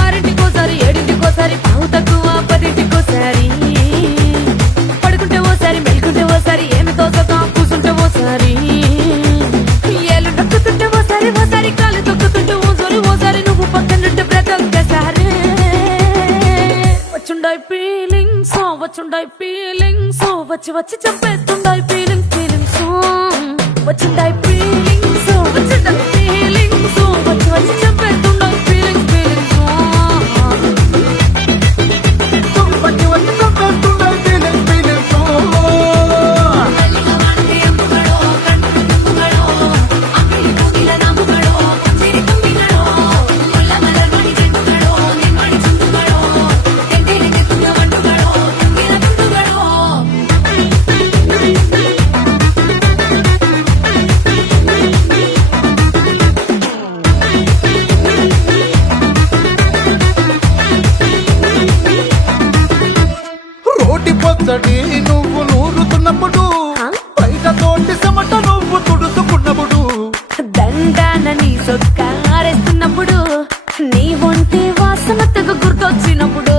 ఆరింటికోసారి ఏడింటికోసారి పావు తక్కువ పదింటికోసారి పడుకుంటే ఓసారి మెలుకుంటే ఓసారి ఏమి తోసక కూసుంటే ఓసారి ఏళ్ళు నొక్కుతుంటే ఓసారి ఓసారి కాలు తొక్కుతుంటే ఓసారి నువ్వు పక్కనుంటే ప్రతి ఒక్కసారి వచ్చుండాయి ఫీలింగ్స్ వచ్చి వచ్చి చంపేస్తుండాయి ఫీలింగ్స్ వచ్చుండాయి ఫీలింగ్స్ వచ్చి వచ్చి చంపేస్తుండాయి ఫీలింగ్స్ పొచ్చడి నువ్వు నూరుతున్నప్పుడు బయట తోటి సమట నువ్వు తుడుచుకున్నప్పుడు దండాన నీ సొక్కారేస్తున్నప్పుడు నీ ఒంటి వాసన తెగ గుర్తొచ్చినప్పుడు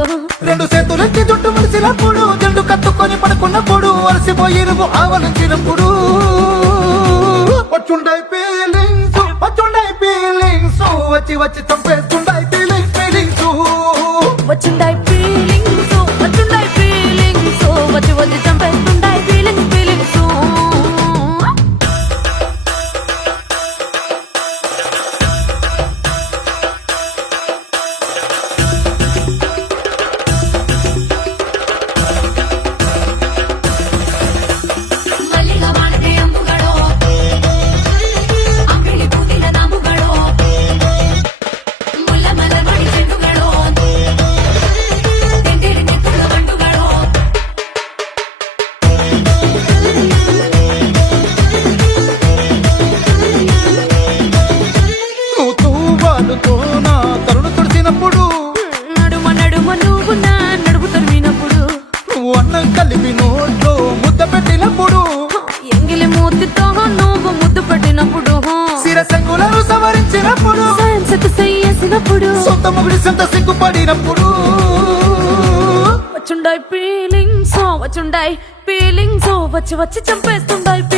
రెండు చేతులెత్తి జుట్టు మలిసినప్పుడు జండు కత్తుకొని పడుకున్నప్పుడు అలసిపోయి నువ్వు ఆవలించినప్పుడు వచ్చుండాయి ఫీలింగ్స్ వచ్చి వచ్చి చంపేస్తుండాయి ఫీలింగ్స్ వచ్చుండాయి ఫీలింగ్స్ వచ్చి వచ్చి చంపేస్తుండాయి ఫీలింగ్స్ నా తరుణ తుడిచినప్పుడు నడుమ నువ్వు నా నడుపు తరిమినప్పుడు నువ్వు అన్నం కలిపి నోట్లో ముద్ద పెట్టినప్పుడు ఎంగిలి మూతితో నువ్వు ముద్దు పెట్టినప్పుడు శిరసంగులను సవరించినప్పుడు చేసినప్పుడు సొంత మొగుడి సొంత సిగ్గుపడినప్పుడు వచ్చుండాయి ఫీలింగ్స్ వచ్చి వచ్చి చంపేస్తుండాయి